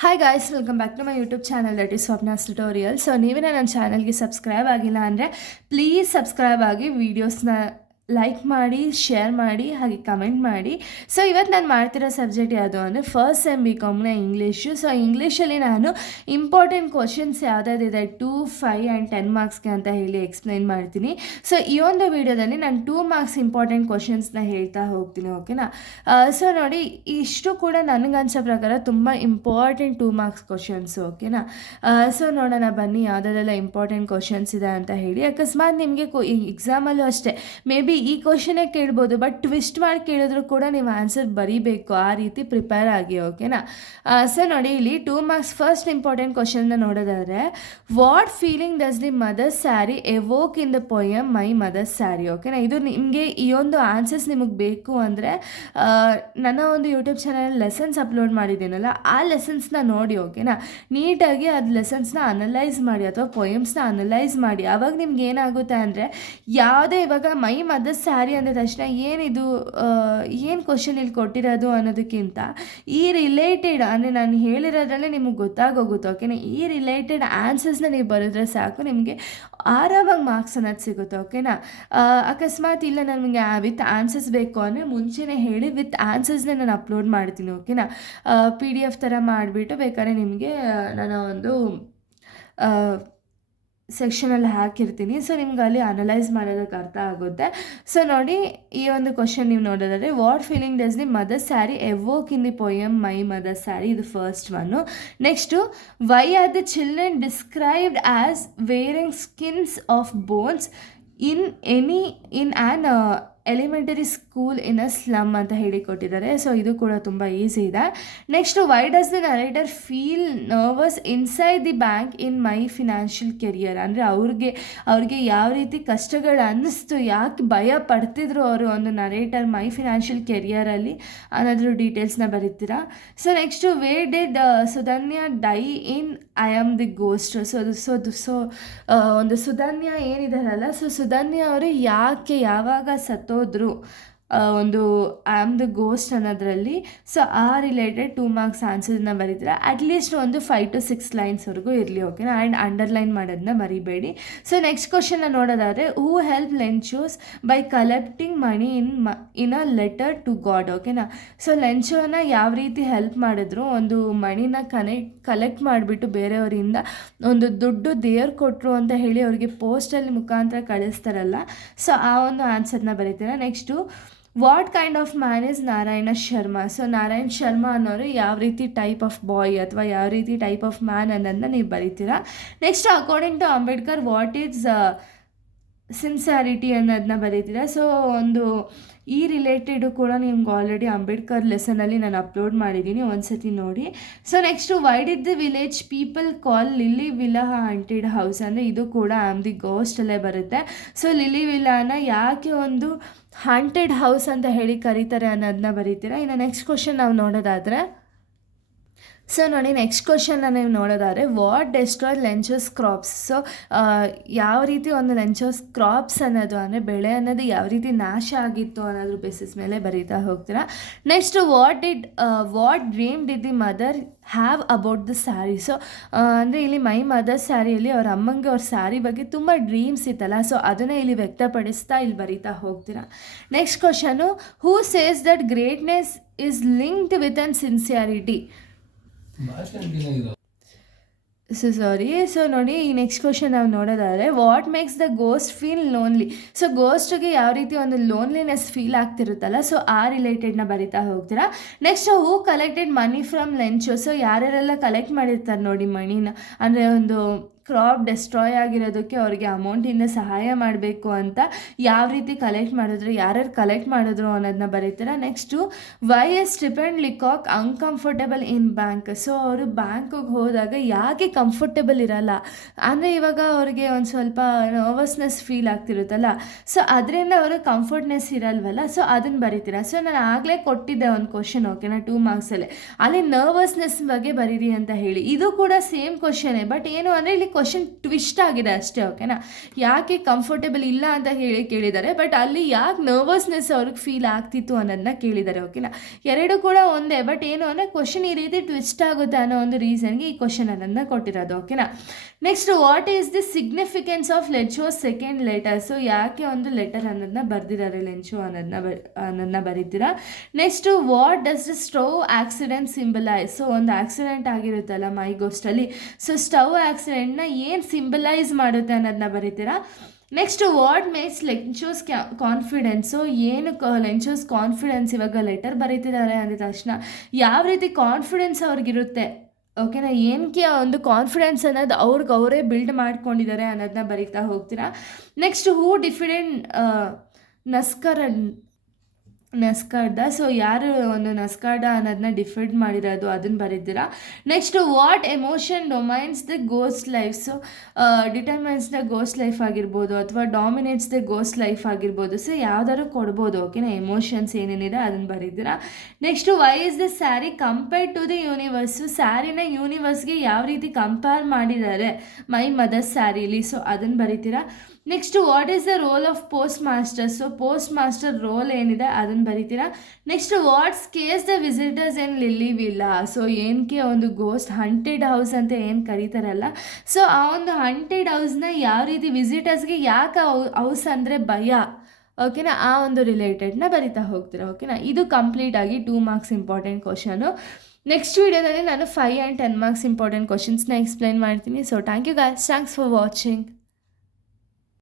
Hi guys, welcome back to my YouTube channel that is Swapna's tutorial. So ನೀವೇ ನನ್ನ ಚಾನಲ್ಗೆ subscribe ಆಗಿಲ್ಲ ಅಂದರೆ ಪ್ಲೀಸ್ ಸಬ್ಸ್ಕ್ರೈಬ್ ಆಗಿ, ವೀಡಿಯೋಸ್ನ ಲೈಕ್ ಮಾಡಿ, ಶೇರ್ ಮಾಡಿ, ಹಾಗೆ ಕಮೆಂಟ್ ಮಾಡಿ. ಸೊ ಇವತ್ತು ನಾನು ಮಾಡ್ತಿರೋ ಸಬ್ಜೆಕ್ಟ್ ಯಾವುದು ಅಂದರೆ ಫಸ್ಟ್ ಸೆಮ್ ಬಿ.ಕಾಮ್ನ ಇಂಗ್ಲೀಷು. ಸೊ ಇಂಗ್ಲೀಷಲ್ಲಿ ನಾನು ಇಂಪಾರ್ಟೆಂಟ್ ಕ್ವಶನ್ಸ್ ಯಾವುದಾದಿದೆ 2, 5 ಆ್ಯಂಡ್ 10 ಮಾರ್ಕ್ಸ್ಗೆ ಅಂತ ಹೇಳಿ ಎಕ್ಸ್ಪ್ಲೈನ್ ಮಾಡ್ತೀನಿ. ಸೊ ಈ ಒಂದು ವಿಡಿಯೋದಲ್ಲಿ ನಾನು 2 ಮಾರ್ಕ್ಸ್ ಇಂಪಾರ್ಟೆಂಟ್ ಕ್ವಶನ್ಸ್ನ ಹೇಳ್ತಾ ಹೋಗ್ತೀನಿ, ಓಕೆನಾ. ಸೊ ನೋಡಿ, ಇಷ್ಟು ಕೂಡ ನನಗನ್ಸೋ ಪ್ರಕಾರ ತುಂಬ ಇಂಪಾರ್ಟೆಂಟ್ 2 ಮಾರ್ಕ್ಸ್ ಕ್ವಶನ್ಸು, ಓಕೆನಾ. ಸೊ ನೋಡೋಣ ಬನ್ನಿ ಯಾವುದೆಲ್ಲ ಇಂಪಾರ್ಟೆಂಟ್ ಕ್ವಶನ್ಸ್ ಇದೆ ಅಂತ ಹೇಳಿ. ಅಕಸ್ಮಾತ್ ನಿಮಗೆ ಎಕ್ಸಾಮಲ್ಲೂ ಅಷ್ಟೇ ಮೇ ಬಿ ಈ ಕ್ವಶನೇ ಕೇಳ್ಬೋದು, ಬಟ್ ಟ್ವಿಸ್ಟ್ ಮಾಡಿ ಕೇಳಿದ್ರು ಕೂಡ ನೀವು ಆನ್ಸರ್ ಬರೀಬೇಕು, ಆ ರೀತಿ ಪ್ರಿಪೇರ್ ಆಗಿ, ಓಕೆನಾ. ಸೊ ನೋಡಿ, ಇಲ್ಲಿ 2 ಮಾರ್ಕ್ಸ್ ಫಸ್ಟ್ ಇಂಪಾರ್ಟೆಂಟ್ ಕ್ವಶನ್ನ ನೋಡೋದಾದರೆ, what feeling does the mother's sari evoke in the poem my mother's sari, ಓಕೆನಾ. ಇದು ನಿಮಗೆ ಈ ಒಂದು ಆನ್ಸರ್ಸ್ ನಿಮಗೆ ಬೇಕು ಅಂದರೆ ನನ್ನ ಒಂದು ಯೂಟ್ಯೂಬ್ ಚಾನಲ್ ಲೆಸನ್ಸ್ ಅಪ್ಲೋಡ್ ಮಾಡಿದ್ದೀನಲ್ಲ, ಆ ಲೆಸನ್ಸ್ನ ನೋಡಿ, ಓಕೆನಾ. ನೀಟಾಗಿ ಅದು ಲೆಸನ್ಸ್ನ ಅನಲೈಸ್ ಮಾಡಿ ಅಥವಾ ಪೊಯಮ್ಸ್ನ ಅನಲೈಸ್ ಮಾಡಿ. ಆವಾಗ ನಿಮ್ಗೆ ಏನಾಗುತ್ತೆ ಅಂದರೆ, ಯಾವುದೇ ಇವಾಗ ಮೈ ಮದರ್ಸ್ ಸ್ಯಾರಿ ಅಂದ ತಕ್ಷಣ ಏನಿದು, ಏನು ಕ್ವಶನ್ ಇಲ್ಲಿ ಕೊಟ್ಟಿರೋದು ಅನ್ನೋದಕ್ಕಿಂತ ಈ ರಿಲೇಟೆಡ್ ಅಂದರೆ ನಾನು ಹೇಳಿರೋದ್ರಲ್ಲೇ ನಿಮಗೆ ಗೊತ್ತಾಗೋಗುತ್ತೆ, ಓಕೆನಾ. ಈ ರಿಲೇಟೆಡ್ ಆನ್ಸರ್ಸ್ನ ನೀವು ಬರೆದ್ರೆ ಸಾಕು, ನಿಮಗೆ ಆರಾಮಾಗಿ ಮಾರ್ಕ್ಸ್ ಅನ್ನೋದು ಸಿಗುತ್ತೆ, ಓಕೆನಾ. ಅಕಸ್ಮಾತ್ ಇಲ್ಲ ನನಗೆ ವಿತ್ ಆನ್ಸರ್ಸ್ ಬೇಕು ಅಂದರೆ ಮುಂಚೆನೇ ಹೇಳಿ, ವಿತ್ ಆನ್ಸರ್ಸ್ನೇ ನಾನು ಅಪ್ಲೋಡ್ ಮಾಡ್ತೀನಿ, ಓಕೆನಾ. PDF ಥರ ಮಾಡಿಬಿಟ್ಟು ಬೇಕಾದ್ರೆ ನಿಮಗೆ ನಾನು ಒಂದು ಸೆಕ್ಷನಲ್ಲಿ ಹಾಕಿರ್ತೀನಿ. ಸೊ ನಿಮ್ಗೆ ಅಲ್ಲಿ ಅನಲೈಸ್ ಮಾಡೋದಕ್ಕೆ ಅರ್ಥ ಆಗುತ್ತೆ. ಸೊ ನೋಡಿ, ಈ ಒಂದು ಕ್ವಶನ್ ನೀವು ನೋಡೋದಾದರೆ, what feeling does the mother sari evoke in the poem my mother sari, ಇದು first one. Next, why are the children described as wearing skins of bones in an elementary school in a slum ಅಂತ ಹೇಳಿ ಕೊಟ್ಟಿದ್ದಾರೆ. So ಇದು ಕೂಡ ತುಂಬ easy ಇದೆ. Next, why does the narrator feel nervous inside the bank in my financial career, ಅಂದರೆ ಅವ್ರಿಗೆ ಯಾವ ರೀತಿ ಕಷ್ಟಗಳು ಅನ್ನಿಸ್ತು, ಯಾಕೆ ಭಯ ಪಡ್ತಿದ್ರು ಅವರು ಒಂದು ನರೇಟರ್ ಮೈ ಫಿನಾನ್ಷಿಯಲ್ ಕೆರಿಯರಲ್ಲಿ ಅನ್ನೋದ್ರ ಡೀಟೇಲ್ಸ್ನ ಬರೀತೀರಾ. So next, why did Sudhanya die in I am the ghost. ಒಂದು ಸುಧನ್ಯ ಏನಿದಾರಲ್ಲ, ಸೊ ಸುಧನ್ಯ ಅವರು ಯಾವಾಗ ಸತ್ತೋದ್ರು ಒಂದು ಐ ಆಮ್ ದ ಗೋಸ್ಟ್ ಅನ್ನೋದ್ರಲ್ಲಿ. ಸೊ ಆ ರಿಲೇಟೆಡ್ 2 ಮಾರ್ಕ್ಸ್ ಆನ್ಸರ್ನ ಬರೀತೀರ. ಅಟ್ಲೀಸ್ಟ್ ಒಂದು 5 to 6 ಲೈನ್ಸ್ವರೆಗೂ ಇರಲಿ, ಓಕೆನಾ. ಆ್ಯಂಡ್ ಅಂಡರ್ಲೈನ್ ಮಾಡೋದನ್ನ ಮರಿಬೇಡಿ. ಸೊ ನೆಕ್ಸ್ಟ್ ಕ್ವಶನ್ನ ನೋಡೋದಾದರೆ, who help Lencho's by collecting money in a letter to God, ಓಕೆನಾ. ಸೊ ಲೆಂಚೋನ ಯಾವ ರೀತಿ ಹೆಲ್ಪ್ ಮಾಡಿದ್ರು, ಒಂದು ಮಣಿನ ಕಲೆಕ್ಟ್ ಮಾಡಿಬಿಟ್ಟು ಬೇರೆಯವರಿಂದ ಒಂದು ದುಡ್ಡು ದೇವ್ರು ಕೊಟ್ಟರು ಅಂತ ಹೇಳಿ ಅವ್ರಿಗೆ ಪೋಸ್ಟಲ್ಲಿ ಮುಖಾಂತರ ಕಳಿಸ್ತಾರಲ್ಲ, ಸೊ ಆ ಒಂದು ಆನ್ಸರ್ನ ಬರೀತೀರ. Next, what kind of man is Narayana Sharma. So Narayan Sharma ಅನ್ನೋರು ಯಾವ ರೀತಿ ಟೈಪ್ ಆಫ್ ಬಾಯ್ ಅಥವಾ ಯಾವ ರೀತಿ ಟೈಪ್ ಆಫ್ ಮ್ಯಾನ್ ಅನ್ನೋದನ್ನ ನೀವು ಬರೀತೀರಾ. Next, according to Ambedkar, what is sincerity ಅನ್ನೋದನ್ನ ಬರೀತೀರಾ. ಸೊ ಒಂದು ಈ ರಿಲೇಟೆಡು ಕೂಡ ನಿಮ್ಗೆ ಆಲ್ರೆಡಿ ಅಂಬೇಡ್ಕರ್ ಲೆಸನಲ್ಲಿ ನಾನು ಅಪ್ಲೋಡ್ ಮಾಡಿದ್ದೀನಿ, ಒಂದ್ಸತಿ ನೋಡಿ. So next, why did the village people call lily villa haunted house, ಅಂದರೆ ಇದು ಕೂಡ ಐ ಆಮ್ ದಿ ಗೋಸ್ಟಲ್ಲೇ ಬರುತ್ತೆ. ಸೊ ಲಿಲಿ ವಿಲಾನ ಯಾಕೆ ಒಂದು ಹಾಂಟೆಡ್ ಹೌಸ್ ಅಂತ ಹೇಳಿ ಕರೀತಾರೆ ಅನ್ನೋದನ್ನ ಬರೀತೀರಾ. ಇನ್ನು ನೆಕ್ಸ್ಟ್ ಕ್ವಶನ್ ನಾವು ನೋಡೋದಾದರೆ, ಸೊ ನೋಡಿ, ನೆಕ್ಸ್ಟ್ ಕ್ವಶನ್ನ ನೀವು ನೋಡೋದಾದರೆ, ವಾಟ್ ಡೆಸ್ಟ್ರಾಯ್ಡ್ ಲೆಂಚೋಸ್ ಕ್ರಾಪ್ಸ್. ಸೊ ಯಾವ ರೀತಿ ಒಂದು ಲೆಂಚೋಸ್ ಕ್ರಾಪ್ಸ್ ಅನ್ನೋದು ಅಂದರೆ ಬೆಳೆ ಅನ್ನೋದು ಯಾವ ರೀತಿ ನಾಶ ಆಗಿತ್ತು ಅನ್ನೋದ್ರ ಬೇಸಿಸ್ ಮೇಲೆ ಬರೀತಾ ಹೋಗ್ತೀರಾ. Next, what dream did the mother have about the sari. So ಅಂದರೆ ಇಲ್ಲಿ ಮೈ ಮದರ್ ಸ್ಯಾರಿಯಲ್ಲಿ ಅವ್ರ ಅಮ್ಮಂಗೆ ಅವ್ರ ಸ್ಯಾರಿ ಬಗ್ಗೆ ತುಂಬ ಡ್ರೀಮ್ಸ್ ಇತ್ತಲ್ಲ, ಸೊ ಅದನ್ನೇ ಇಲ್ಲಿ ವ್ಯಕ್ತಪಡಿಸ್ತಾ ಇಲ್ಲಿ ಬರೀತಾ ಹೋಗ್ತೀರಾ. Next question, who says that greatness is linked with an sincerity. So ನೋಡಿ, ಈ ನೆಕ್ಸ್ಟ್ ಕ್ವಶನ್ ನಾವು ನೋಡೋದಾದರೆ, what makes the ghost feel lonely. So ಗೋಸ್ಟ್ಗೆ ಯಾವ ರೀತಿ ಒಂದು ಲೋನ್ಲಿನೆಸ್ ಫೀಲ್ ಆಗ್ತಿರುತ್ತಲ್ಲ, ಸೊ ಆ ರಿಲೇಟೆಡ್ನ ಬರಿತಾ ಹೋಗ್ತೀರಾ. Next, who collected money from Lencho. So ಯಾರ್ಯಾರೆಲ್ಲ ಕಲೆಕ್ಟ್ ಮಾಡಿರ್ತಾರೆ ನೋಡಿ ಮಣಿನ, ಅಂದರೆ ಒಂದು ಕ್ರಾಪ್ ಡೆಸ್ಟ್ರಾಯ್ ಆಗಿರೋದಕ್ಕೆ ಅವ್ರಿಗೆ ಅಮೌಂಟಿಂದ ಸಹಾಯ ಮಾಡಬೇಕು ಅಂತ ಯಾವ ರೀತಿ ಕಲೆಕ್ಟ್ ಮಾಡಿದ್ರು, ಯಾರ್ಯಾರು ಕಲೆಕ್ಟ್ ಮಾಡಿದ್ರು ಅನ್ನೋದನ್ನ ಬರೀತಾರೆ. Next, why is Stephen Leacock uncomfortable in bank. So ಅವರು ಬ್ಯಾಂಕಿಗೆ ಹೋದಾಗ ಯಾಕೆ ಕಂಫರ್ಟೇಬಲ್ ಇರಲ್ಲ ಅಂದರೆ, ಇವಾಗ ಅವ್ರಿಗೆ ಒಂದು ಸ್ವಲ್ಪ ನರ್ವಸ್ನೆಸ್ ಫೀಲ್ ಆಗ್ತಿರುತ್ತಲ್ಲ, ಸೊ ಅದರಿಂದ ಅವರು ಕಂಫರ್ಟ್ನೆಸ್ ಇರಲ್ವಲ್ಲ, ಸೊ ಅದನ್ನು ಬರೀತೀರಾ. ಸೊ ನಾನು ಆಗಲೇ ಕೊಟ್ಟಿದ್ದೆ ಒಂದು ಕ್ವಶನ್, ಓಕೆನಾ, 2 ಮಾರ್ಕ್ಸಲ್ಲಿ, ಅಲ್ಲಿ ನರ್ವಸ್ನೆಸ್ ಬಗ್ಗೆ ಬರೀರಿ ಅಂತ ಹೇಳಿ. ಇದು ಕೂಡ ಸೇಮ್ ಕ್ವಶನೇ, ಬಟ್ ಏನು ಅಂದರೆ ಇಲ್ಲಿ ಕ್ವಶನ್ ಟ್ವಿಸ್ಟ್ ಆಗಿದೆ ಅಷ್ಟೇ, ಓಕೆನಾ. ಯಾಕೆ ಕಂಫರ್ಟೇಬಲ್ ಇಲ್ಲ ಅಂತ ಹೇಳಿ ಕೇಳಿದ್ದಾರೆ, ಬಟ್ ಅಲ್ಲಿ ಯಾಕೆ ನರ್ವಸ್ನೆಸ್ ಅವ್ರಿಗೆ ಫೀಲ್ ಆಗ್ತಿತ್ತು ಅನ್ನೋದನ್ನ ಕೇಳಿದ್ದಾರೆ, ಓಕೆನಾ. ಎರಡು ಕೂಡ ಒಂದೇ, ಬಟ್ ಏನು ಅಂದರೆ ಕ್ವಶನ್ ಈ ರೀತಿ ಟ್ವಿಸ್ಟ್ ಆಗುತ್ತೆ ಅನ್ನೋ ಒಂದು ರೀಸನ್ಗೆ ಈ ಕ್ವಶನ್ ಅನ್ನೋದನ್ನ ಕೊಟ್ಟಿರೋದು, ಓಕೆನಾ. Next, what is the significance of Lencho's second letter. So ಯಾಕೆ ಒಂದು ಲೆಟರ್ ಅನ್ನೋದನ್ನ ಬರೆದಿದ್ದಾರೆ ಲೆಂಚೋ ಅನ್ನೋದನ್ನ ಬರೀತೀರಾ. Next, what does the stove accident symbolise. So ಒಂದು ಆಕ್ಸಿಡೆಂಟ್ ಆಗಿರುತ್ತಲ್ಲ ಮೈ ಗೋಸ್ಟಲ್ಲಿ, ಸೊ ಸ್ಟವ್ ಆಕ್ಸಿಡೆಂಟ್ನ ಏನು ಸಿಂಬಲೈಸ್ ಮಾಡುತ್ತೆ ಅನ್ನೋದನ್ನ ಬರೀತೀರಾ. Next, what makes Lencho's confidence. So ಏನು ಲೆಂಚೋಸ್ ಕಾನ್ಫಿಡೆನ್ಸ್, ಇವಾಗ ಲೆಟರ್ ಬರೀತಿದ್ದಾರೆ ಅಂದ ತಕ್ಷಣ ಯಾವ ರೀತಿ ಕಾನ್ಫಿಡೆನ್ಸ್ ಅವ್ರಿಗಿರುತ್ತೆ, ಓಕೆನಾ. ಏನಕ್ಕೆ ಒಂದು ಕಾನ್ಫಿಡೆನ್ಸ್ ಅನ್ನೋದು ಅವರೇ ಬಿಲ್ಡ್ ಮಾಡ್ಕೊಂಡಿದ್ದಾರೆ ಅನ್ನೋದನ್ನ ಬರೀತಾ ಹೋಗ್ತೀರಾ. ನೆಕ್ಸ್ಟ್, ಹೂ ಡಿಫಿಡೆಂಟ್ ನಸ್ಕರ್ದ. ಸೊ ಯಾರು ಒಂದು ನಸ್ಕರ್ಡ ಅನ್ನೋದನ್ನ ಡಿಫೈಡ್ ಮಾಡಿರೋದು ಅದನ್ನು ಬರೀತೀರಾ. Next, what emotion domains the ghost life. So determines the ghost life ಆಗಿರ್ಬೋದು ಅಥವಾ ಡಾಮಿನೇಟ್ಸ್ ದ ಗೋಸ್ಟ್ ಲೈಫ್ ಆಗಿರ್ಬೋದು. ಸೊ ಯಾವ್ದಾದ್ರು ಕೊಡ್ಬೋದು, ಓಕೆನಾ. ಎಮೋಷನ್ಸ್ ಏನೇನಿದೆ ಅದನ್ನು ಬರೀತೀರಾ. Next, why is the sari compared to the universe. ಸ್ಯಾರಿನ ಯೂನಿವರ್ಸ್ಗೆ ಯಾವ ರೀತಿ ಕಂಪೇರ್ ಮಾಡಿದ್ದಾರೆ ಮೈ ಮದರ್ಸ್ ಸ್ಯಾರಿಲಿ. ಸೊ ಅದನ್ನು ಬರೀತೀರಾ. Next, what is the role of postmaster. So postmaster role ಏನಿದೆ ಅದನ್ನು ಬರೀತೀರಾ. Next, what scarce the visitors in lily villa. So ಏನಕ್ಕೆ ಒಂದು ಗೋಸ್ಟ್ ಹಂಟೆಡ್ ಹೌಸ್ ಅಂತ ಏನು ಕರೀತಾರಲ್ಲ, ಸೊ ಆ ಒಂದು ಹಂಟೆಡ್ ಹೌಸ್ನ ಯಾವ ರೀತಿ ವಿಸಿಟರ್ಸ್ಗೆ ಯಾಕೆ ಹೌಸ್ ಅಂದರೆ ಭಯ, ಓಕೆನಾ, ಆ ಒಂದು ರಿಲೇಟೆಡ್ನ ಬರಿತಾ ಹೋಗ್ತೀರಾ, ಓಕೆನಾ. ಇದು ಕಂಪ್ಲೀಟಾಗಿ 2 ಮಾರ್ಕ್ಸ್ ಇಂಪಾರ್ಟೆಂಟ್ ಕ್ವಶನು. ನೆಕ್ಸ್ಟ್ ವೀಡಿಯೋದಲ್ಲಿ ನಾನು 5 and 10 ಮಾರ್ಕ್ಸ್ ಇಂಪಾರ್ಟೆಂಟ್ ಕ್ವಶನ್ಸ್ನ ಎಕ್ಸ್ಪ್ಲೈನ್ ಮಾಡ್ತೀನಿ. So thank you guys, thanks for watching.